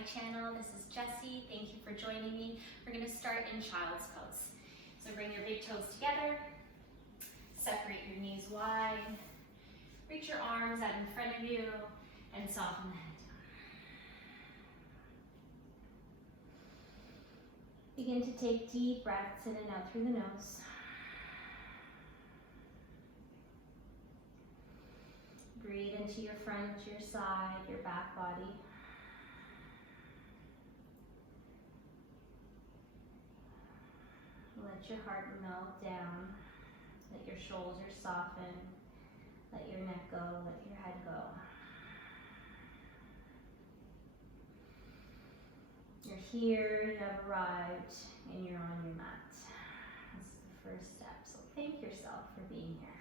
my channel. This is Jessie. Thank you for joining me. We're going to start in Child's Pose. So bring your big toes together, separate your knees wide, reach your arms out in front of you, and soften the head down. Begin to take deep breaths in and out through the nose. Breathe into your front, your side, your back body. Let your heart melt down. Let your shoulders soften. Let your neck go. Let your head go. You're here, you have arrived, and you're on your mat. This is the first step, so thank yourself for being here.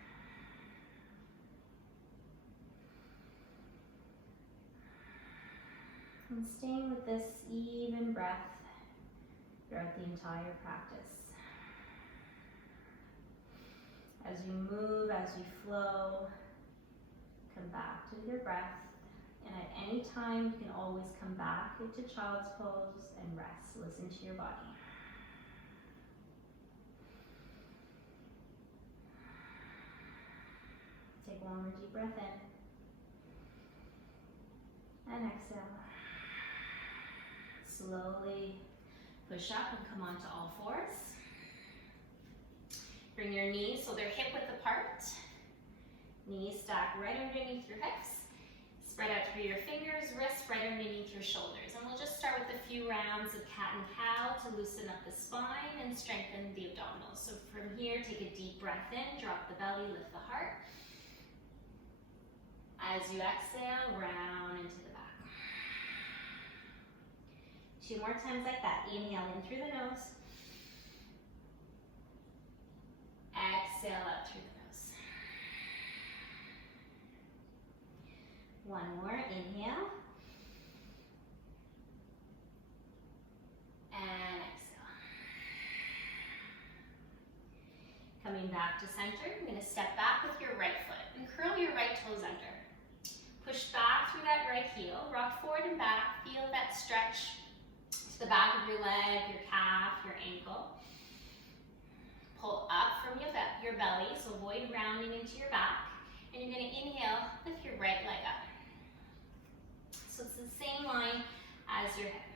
And staying with this even breath throughout the entire practice. As you move, as you flow, come back to your breath. And at any time, you can always come back into Child's Pose and rest. Listen to your body. Take one more deep breath in. And exhale. Slowly push up and come onto all fours. Bring your knees so they're hip width apart. Knees stack right underneath your hips. Spread out through your fingers, wrists right underneath your shoulders. And we'll just start with a few rounds of cat and cow to loosen up the spine and strengthen the abdominals. So from here, take a deep breath in, drop the belly, lift the heart. As you exhale, round into the back. 2 more times like that. Inhale in through the nose. Exhale out through the nose. One more, inhale. And exhale. Coming back to center, you're going to step back with your right foot and curl your right toes under. Push back through that right heel, rock forward and back, feel that stretch to the back of your leg, your calf, your ankle. Pull up from your belly, so avoid rounding into your back. And you're going to inhale, lift your right leg up. So it's the same line as your hip.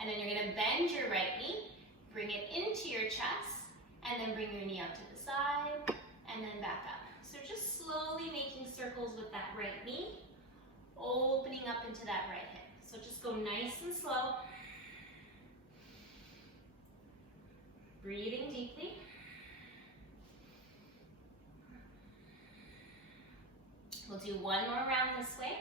And then you're going to bend your right knee, bring it into your chest, and then bring your knee out to the side, and then back up. So just slowly making circles with that right knee, opening up into that right hip. So just go nice and slow. Breathing deeply. We'll do one more round this way.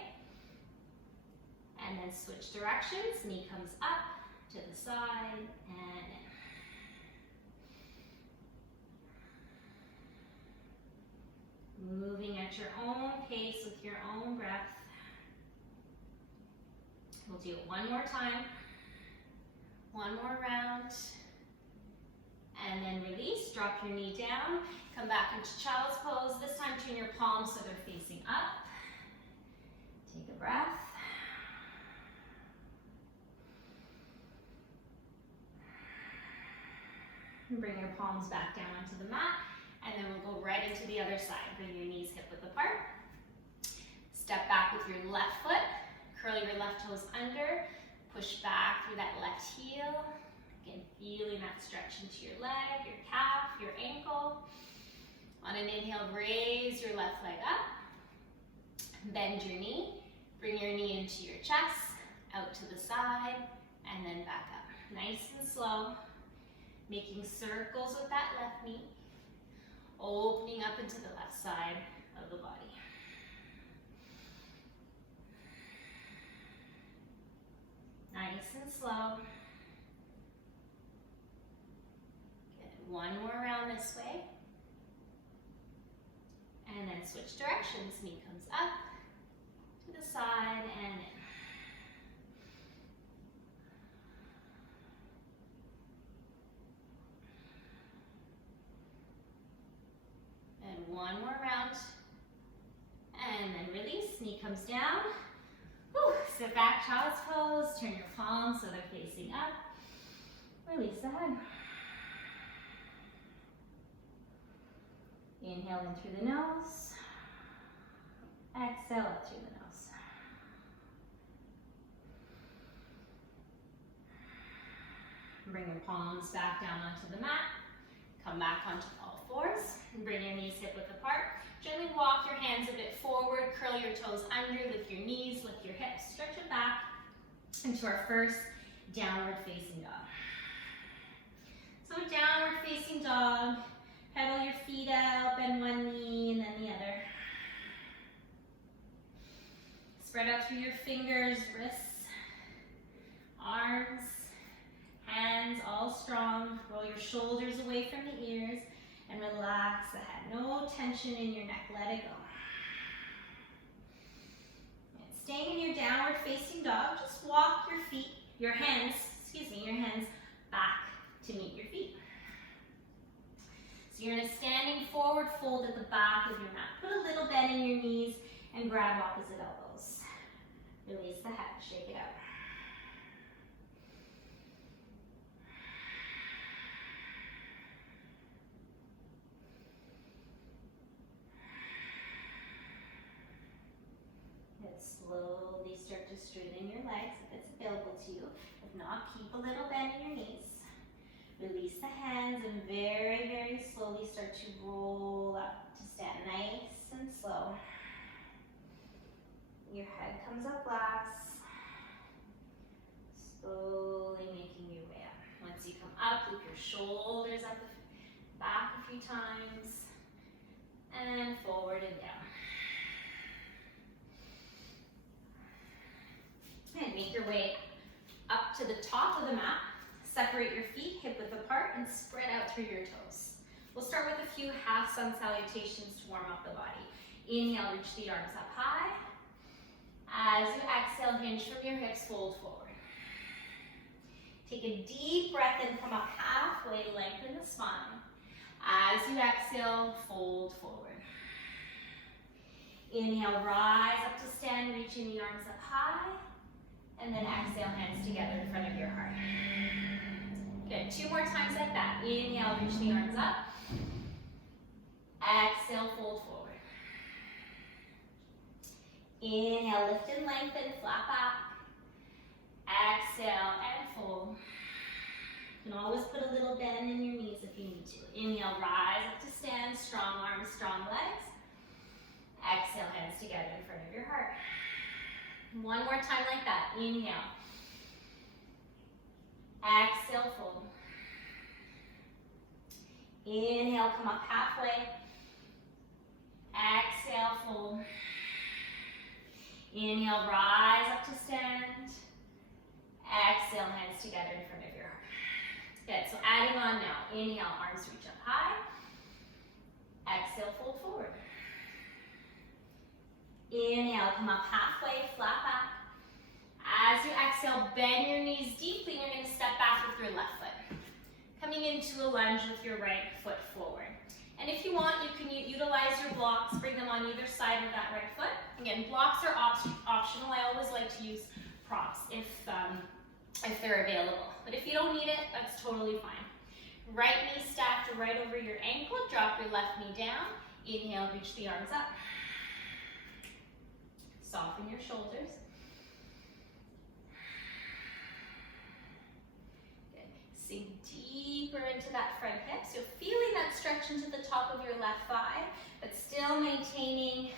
And then switch directions. Knee comes up to the side and in. Moving at your own pace with your own breath. We'll do it one more time. One more round. And then release, drop your knee down, come back into Child's Pose. This time turn your palms so they're facing up. Take a breath. And bring your palms back down onto the mat. And then we'll go right into the other side. Bring your knees hip width apart. Step back with your left foot. Curl your left toes under. Push back through that left heel. Again, feeling that stretch into your leg, your calf, your ankle. On an inhale, raise your left leg up. Bend your knee. Bring your knee into your chest, out to the side, and then back up. Nice and slow. Making circles with that left knee. Opening up into the left side of the body. Nice and slow. One more round this way. And then switch directions. Knee comes up to the side and in. And one more round. And then release. Knee comes down. Whew, sit back, child's pose. Turn your palms so they're facing up. Release the head. Inhale in through the nose. Exhale out through the nose. Bring your palms back down onto the mat. Come back onto all fours. And bring your knees hip width apart. Gently walk your hands a bit forward. Curl your toes under. Lift your knees, lift your hips. Stretch it back into our first downward facing dog. So downward facing dog. Pedal your feet out, bend one knee and then the other. Spread out through your fingers, wrists, arms, hands, all strong. Roll your shoulders away from the ears and relax the head. No tension in your neck, let it go. And staying in your downward facing dog, just walk your hands back to meet your feet. So you're in a standing forward fold at the back of your mat. Put a little bend in your knees and grab opposite elbows. Release the head, shake it out. And slowly start to straighten your legs if it's available to you. If not, keep a little bend in your knees. Release the hands and very, very slowly start to roll up to stand nice and slow. Your head comes up last. Slowly making your way up. Once you come up, loop your shoulders up the back a few times. And forward and down. And make your way up to the top of the mat. Separate your feet hip width apart and spread out through your toes. We'll start with a few half sun salutations to warm up the body. Inhale, reach the arms up high. As you exhale, hinge from your hips, fold forward. Take a deep breath in, come up halfway, lengthen the spine. As you exhale, fold forward. Inhale, rise up to stand, reaching the arms up high. And then exhale, hands together in front of your heart. Good, 2 more times like that. Inhale, reach the arms up. Exhale, fold forward. Inhale, lift and lengthen, flat back. Exhale and fold. You can always put a little bend in your knees if you need to. Inhale, rise up to stand, strong arms, strong legs. Exhale, hands together in front of your heart. 1 more time like that. Inhale. Exhale, fold. Inhale, come up halfway. Exhale, fold. Inhale, rise up to stand. Exhale, hands together in front of your heart. Good, so adding on now. Inhale, arms reach up high. Exhale, fold forward. Inhale, come up halfway, flat back. As you exhale, bend your knees deeply. You're going to step back with your left foot. Coming into a lunge with your right foot forward. And if you want, you can utilize your blocks, bring them on either side of that right foot. Again, blocks are optional. I always like to use props if they're available. But if you don't need it, that's totally fine. Right knee stacked right over your ankle. Drop your left knee down. Inhale, reach the arms up. Soften your shoulders. Good. Sink deeper into that front hip. So feeling that stretch into the top of your left thigh, but still maintaining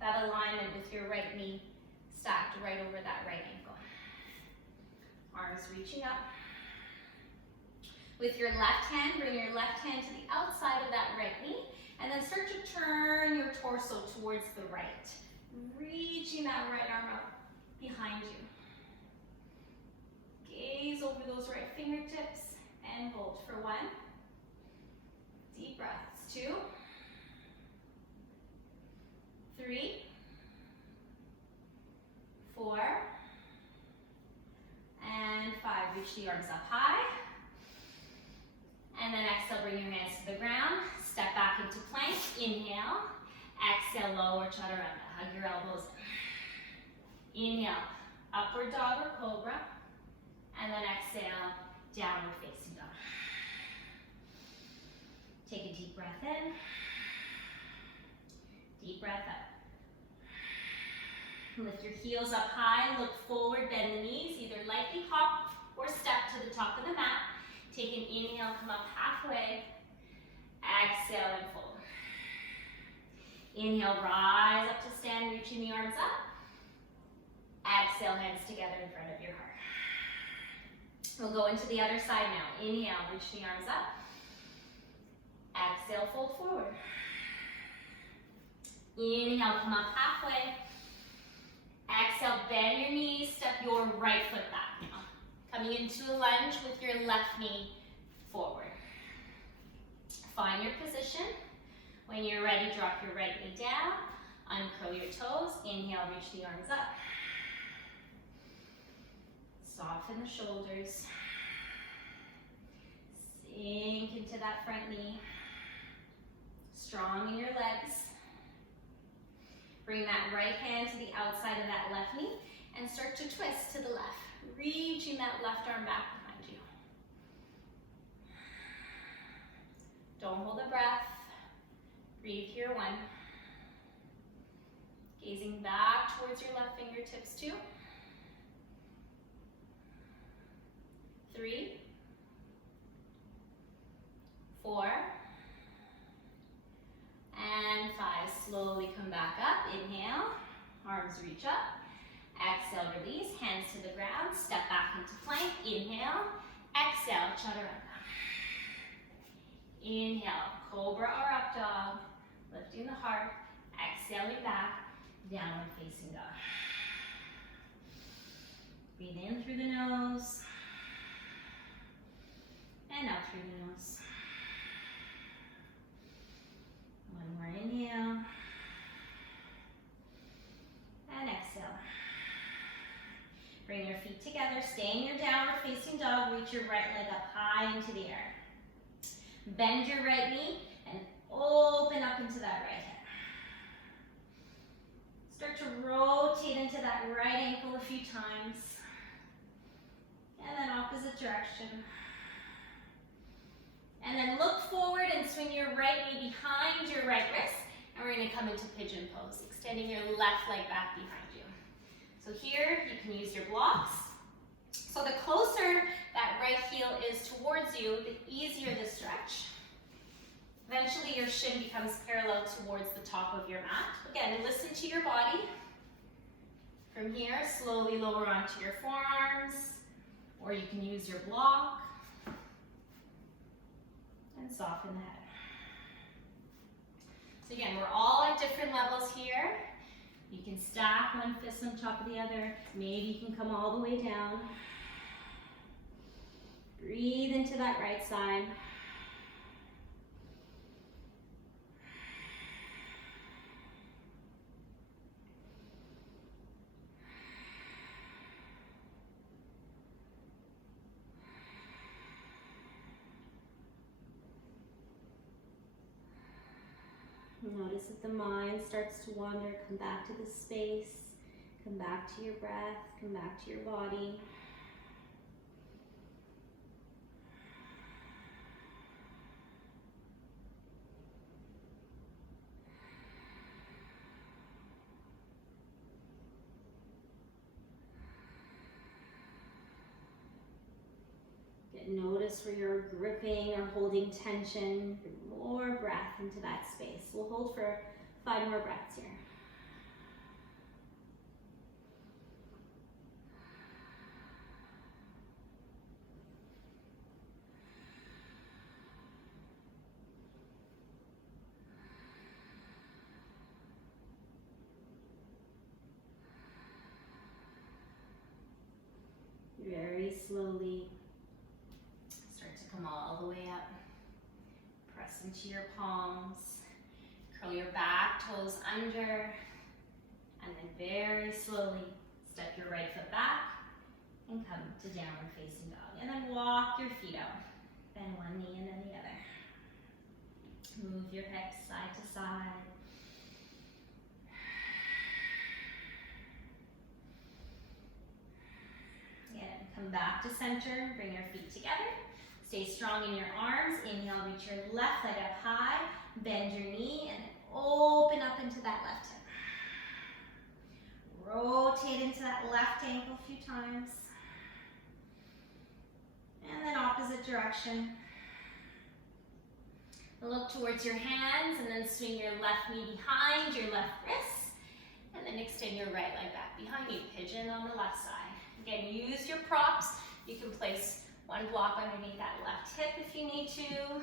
that alignment with your right knee stacked right over that right ankle. Arms reaching up. With your left hand, bring your left hand to the outside of that right knee, and then start to turn your torso towards the right. Reaching that right arm up behind you. Gaze over those right fingertips and hold for 1. Deep breaths. 2, 3, 4, and 5. Reach the arms up high. And then exhale, bring your hands to the ground. Step back into plank. Inhale. Exhale, lower chaturanga. Hug your elbows in. Inhale, Upward dog or cobra. And then exhale, downward facing dog. Take a deep breath in. Deep breath up. Lift your heels up high, look forward, bend the knees, either lightly hop or step to the top of the mat. Take an inhale, come up halfway. Exhale and fold. Inhale, rise up to stand, reaching the arms up. Exhale, hands together in front of your heart. We'll go into the other side now. Inhale, reach the arms up. Exhale, fold forward. Inhale, come up halfway. Exhale, bend your knees, step your right foot back now. Coming into a lunge with your left knee forward. Find your position. When you're ready, drop your right knee down. Uncurl your toes. Inhale, reach the arms up. Soften the shoulders. Sink into that front knee. Strong in your legs. Bring that right hand to the outside of that left knee and start to twist to the left, reaching that left arm back behind you. Don't hold the breath. Breathe here, 1. Gazing back towards your left fingertips, 2. 3. 4. And 5. Slowly come back up. Inhale. Arms reach up. Exhale, release. Hands to the ground. Step back into plank. Inhale. Exhale, chaturanga. Inhale, cobra or up dog. Lifting the heart. Exhaling back. Downward facing dog. Breathe in through the nose. And out through the nose. One more inhale. And exhale. Bring your feet together. Stay in your downward facing dog. Reach your right leg up high into the air. Bend your right knee and open up into that right hip. Start to rotate into that right ankle a few times. And then opposite direction. And then look forward and swing your right knee behind your right wrist. And we're going to come into Pigeon Pose, extending your left leg back behind you. So here, you can use your blocks. So the closer that right heel is towards you, the easier the stretch. Eventually, your shin becomes parallel towards the top of your mat. Again, listen to your body. From here, slowly lower onto your forearms, or you can use your block. And soften the head. So again, we're all at different levels here. You can stack one fist on top of the other. Maybe you can come all the way down. Breathe into that right side. Notice if the mind starts to wander, come back to the space, come back to your breath, come back to your body. Notice where you're gripping or holding tension. More breath into that space. We'll hold for 5 more breaths here. Very slowly. Come all the way up. Press into your palms. Curl your back toes under. And then very slowly step your right foot back and come to downward facing dog. And then walk your feet out. Bend one knee and then the other. Move your hips side to side. Come back to center, bring your feet together. Stay strong in your arms. Inhale, reach your left leg up high. Bend your knee and then open up into that left hip. Rotate into that left ankle a few times. And then opposite direction. Look towards your hands and then swing your left knee behind your left wrist. And then extend your right leg back behind you. Pigeon on the left side. Again, use your props. You can place one block underneath that left hip if you need to.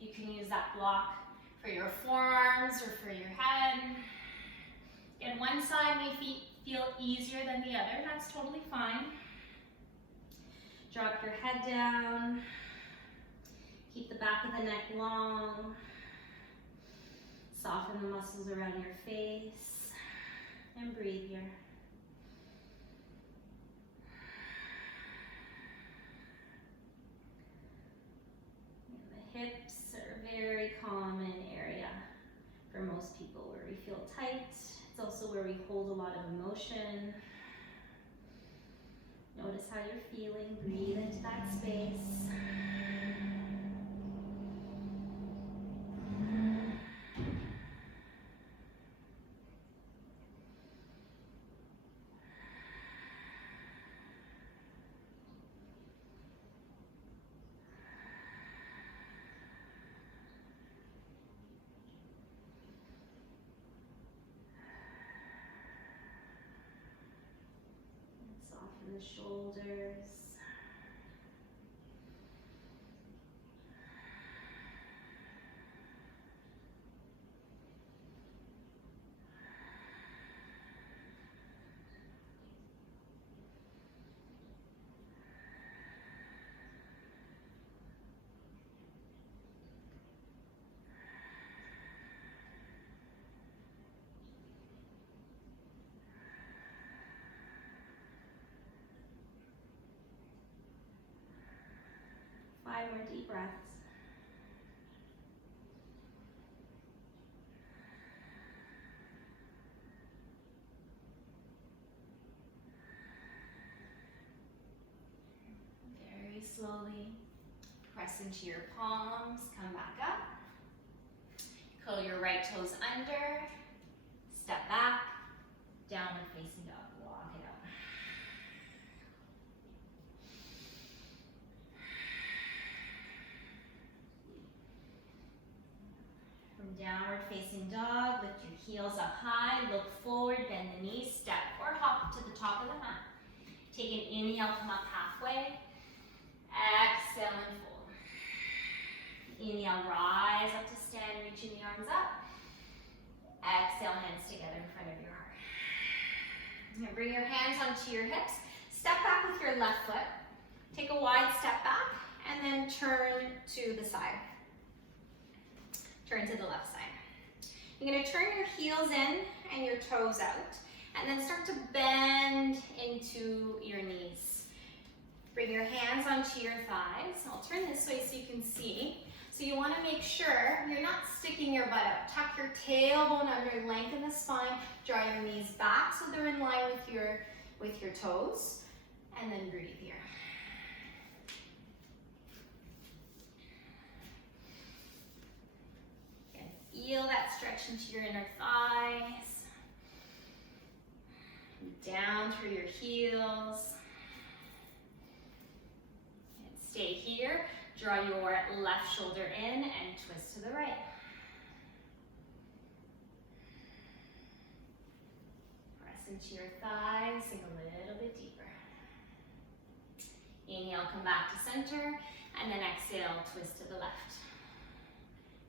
You can use that block for your forearms or for your head. And one side may feel easier than the other. That's totally fine. Drop your head down. Keep the back of the neck long. Soften the muscles around your face. And breathe here. And the hips are a very common area for most people where we feel tight. It's also where we hold a lot of emotion. Notice how you're feeling. Breathe into that space. Soften the shoulders. Five more deep breaths. Very slowly press into your palms, come back up. Curl your right toes under, step back, downward facing dog, walk it out. From downward facing dog, lift your heels up high, look forward, bend the knees, step or hop to the top of the mat. Take an inhale, come up halfway. Exhale and fold. Inhale, rise up to stand, reaching the arms up. Exhale, hands together in front of your heart. Now bring your hands onto your hips. Step back with your left foot. Take a wide step back and then turn to the side. Turn to the left side. You're going to turn your heels in and your toes out, and then start to bend into your knees. Bring your hands onto your thighs. I'll turn this way so you can see. So you want to make sure you're not sticking your butt out. Tuck your tailbone under, lengthen the spine, draw your knees back so they're in line with your toes, and then breathe here. Feel that stretch into your inner thighs. Down through your heels. And stay here. Draw your left shoulder in and twist to the right. Press into your thighs, sink a little bit deeper. Inhale, come back to center, and then exhale, twist to the left.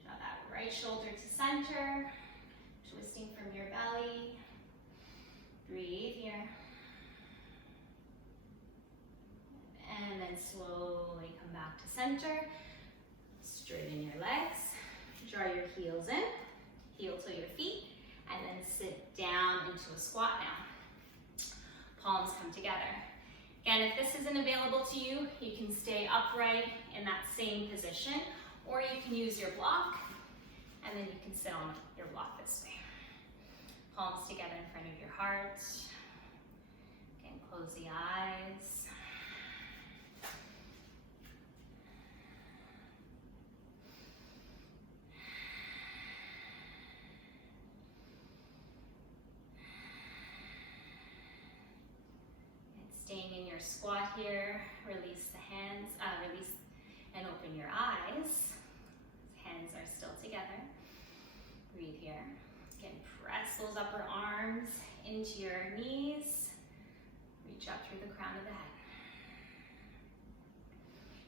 Draw that right shoulder to center, twisting from your belly. Breathe here. And then slowly come back to center. Straighten your legs. Draw your heels in. Heel to your feet. And then sit down into a squat now. Palms come together. Again, if this isn't available to you, you can stay upright in that same position, or you can use your block, and then you can sit on your block this way. Palms together in front of your heart. Again, close the eyes. squat here, release the hands, release and open your eyes. Hands are still together. Breathe here. Again, press those upper arms into your knees. Reach up through the crown of the head.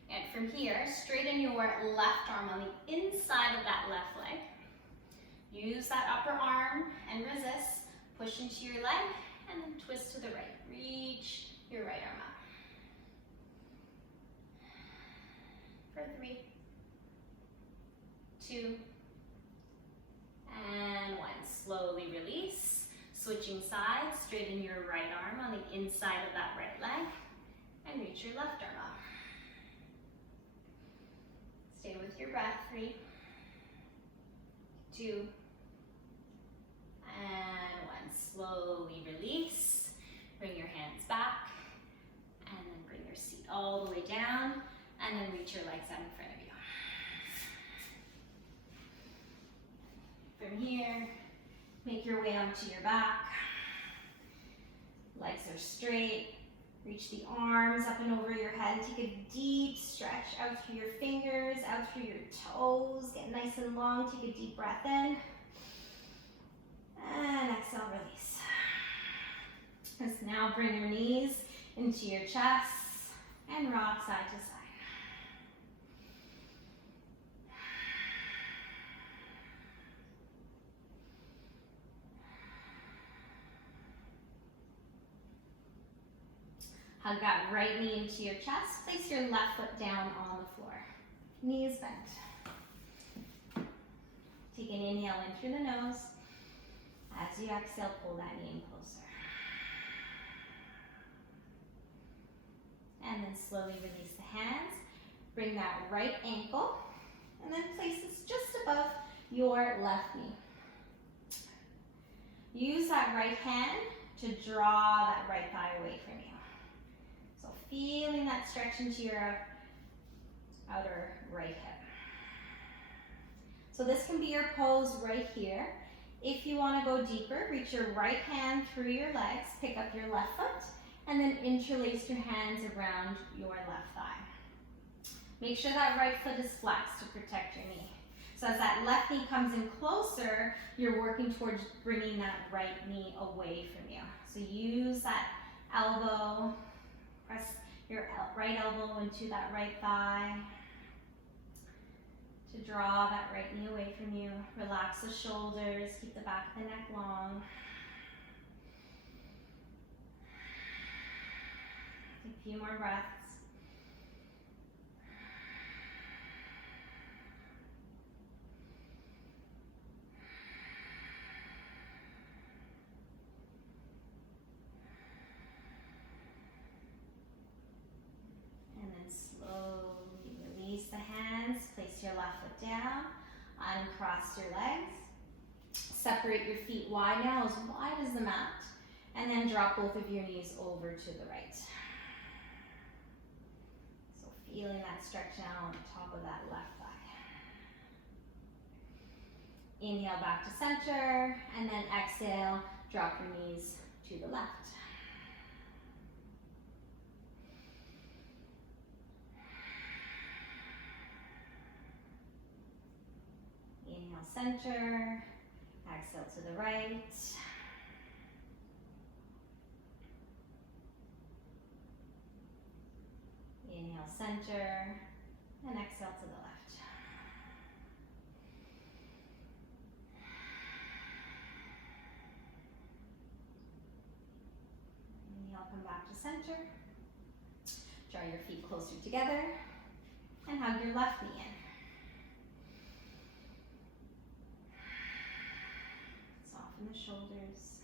And from here, straighten your left arm on the inside of that left leg. Use that upper arm and resist. Push into your leg and then twist to the right. Reach your right arm up. For 3, 2, and 1. Slowly release. Switching sides, straighten your right arm on the inside of that right leg and reach your left arm up. Stay with your breath. 3, 2, and 1. Slowly release. Bring your hands back and then bring your seat all the way down and then reach your legs out in front of you. From here, make your way onto your back. Legs are straight. Reach the arms up and over your head. Take a deep stretch out through your fingers, out through your toes. Get nice and long. Take a deep breath in. And exhale, release. Just now bring your knees into your chest and rock side to side. Hug that right knee into your chest. Place your left foot down on the floor. Knees bent. Take an inhale in through the nose. As you exhale, pull that knee in closer. And then slowly release the hands. Bring that right ankle and then place this just above your left knee. Use that right hand to draw that right thigh away from you. So feeling that stretch into your outer right hip. So this can be your pose right here. If you want to go deeper, reach your right hand through your legs, pick up your left foot, and then interlace your hands around your left thigh. Make sure that right foot is flexed to protect your knee. So as that left knee comes in closer, you're working towards bringing that right knee away from you. So use that elbow, press your right elbow into that right thigh to draw that right knee away from you. Relax the shoulders, keep the back of the neck long. Take a few more breaths. And then slowly release the hands. Place your left foot down. Uncross your legs. Separate your feet wide now, as wide as the mat. And then drop both of your knees over to the right. So feeling that stretch now on the top of that left thigh. Inhale back to center, and then exhale, drop your knees to the left. Inhale, center, exhale to the right. Inhale, center, and exhale to the left. Inhale, come back to center. Draw your feet closer together and hug your left knee in. Soften the shoulders.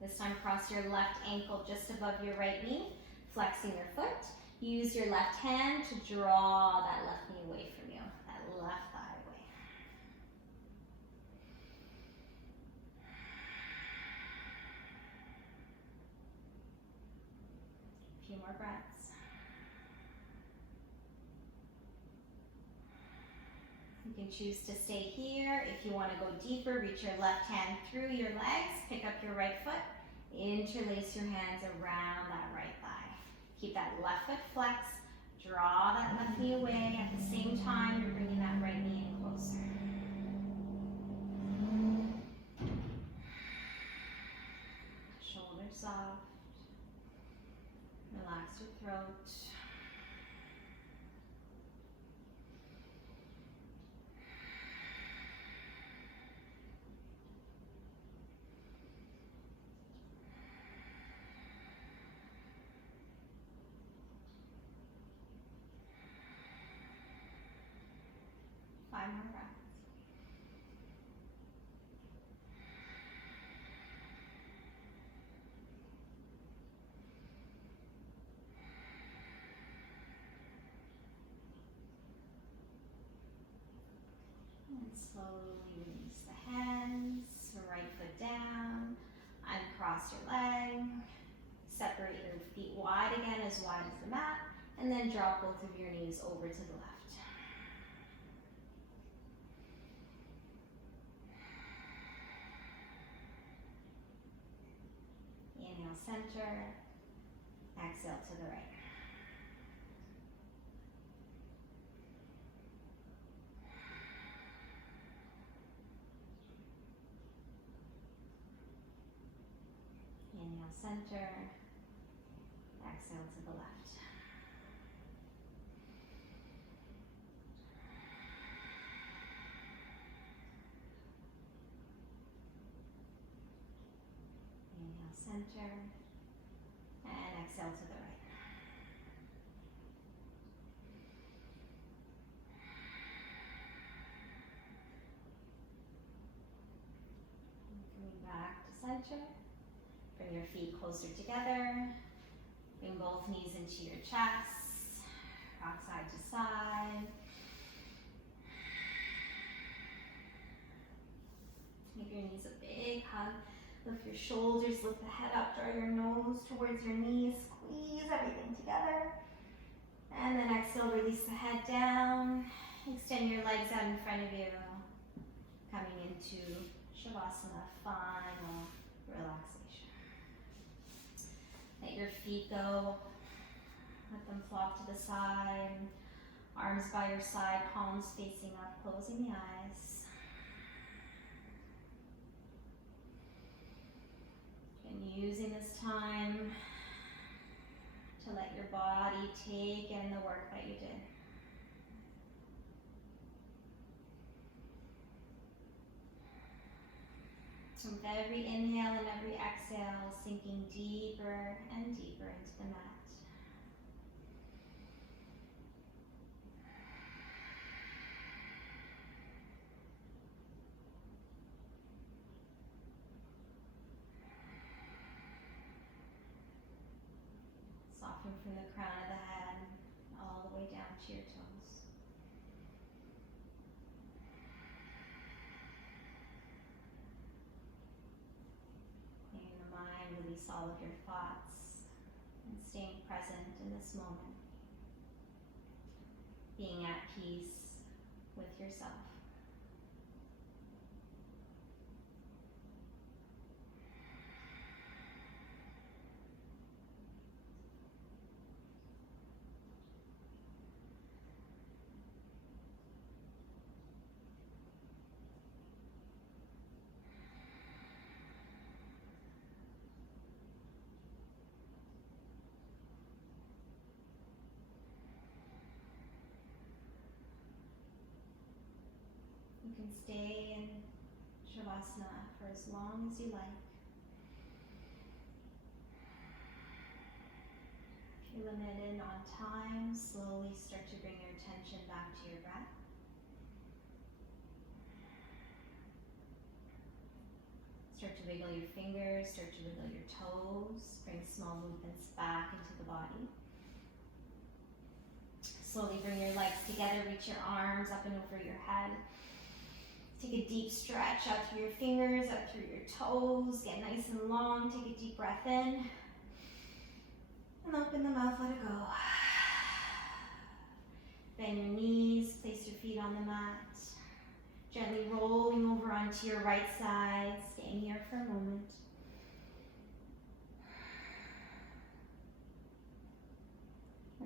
This time cross your left ankle just above your right knee, flexing your foot. Use your left hand to draw that left knee away from you, that left thigh away. A few more breaths. You can choose to stay here. If you want to go deeper, reach your left hand through your legs, pick up your right foot into interlace your hands around that right thigh. Keep that left foot flexed. Draw that left knee away. At the same time, you're bringing that right knee in closer. Shoulders soft. Relax your throat. Five more breaths. And slowly release the hands, right foot down, uncross your leg, separate your feet wide again, as wide as the mat, and then drop both of your knees over to the left. Inhale, center, exhale to the right. Inhale, center, exhale to the left. Inhale, center, and exhale to the right. Coming back to center. Bring your feet closer together. Bring both knees into your chest. Rock side to side. Give your knees a big hug. Lift your shoulders, lift the head up, draw your nose towards your knees. Squeeze everything together. And then exhale, release the head down. Extend your legs out in front of you. Coming into Shavasana, final relaxation. Let your feet go. Let them flop to the side. Arms by your side, palms facing up, closing the eyes. And using this time to let your body take in the work that you did. So with every inhale and every exhale, sinking deeper and deeper into the mat. Soften from the crown of the head all the way down to your toes. Clearing the mind, release all of your thoughts, and staying present in this moment. Being at peace with yourself. You can stay in Shavasana for as long as you like. If you're limited on time, slowly start to bring your attention back to your breath. Start to wiggle your fingers, start to wiggle your toes, bring small movements back into the body. Slowly bring your legs together, reach your arms up and over your head. Take a deep stretch out through your fingers, up through your toes. Get nice and long. Take a deep breath in. And open the mouth, let it go. Bend your knees, place your feet on the mat. Gently rolling over onto your right side. Staying here for a moment.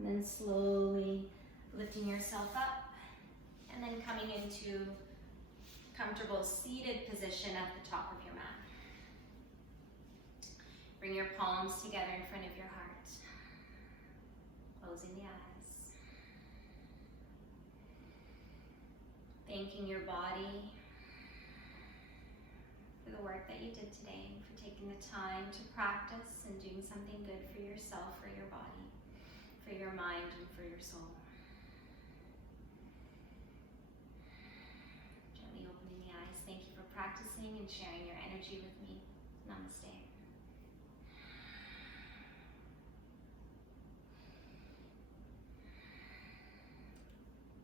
And then slowly lifting yourself up and then coming into comfortable seated position at the top of your mat. Bring your palms together in front of your heart. Closing the eyes. Thanking your body for the work that you did today and for taking the time to practice and doing something good for yourself, for your body, for your mind, and for your soul. Gently opening the eyes. Thank you for practicing and sharing your energy with me. Namaste.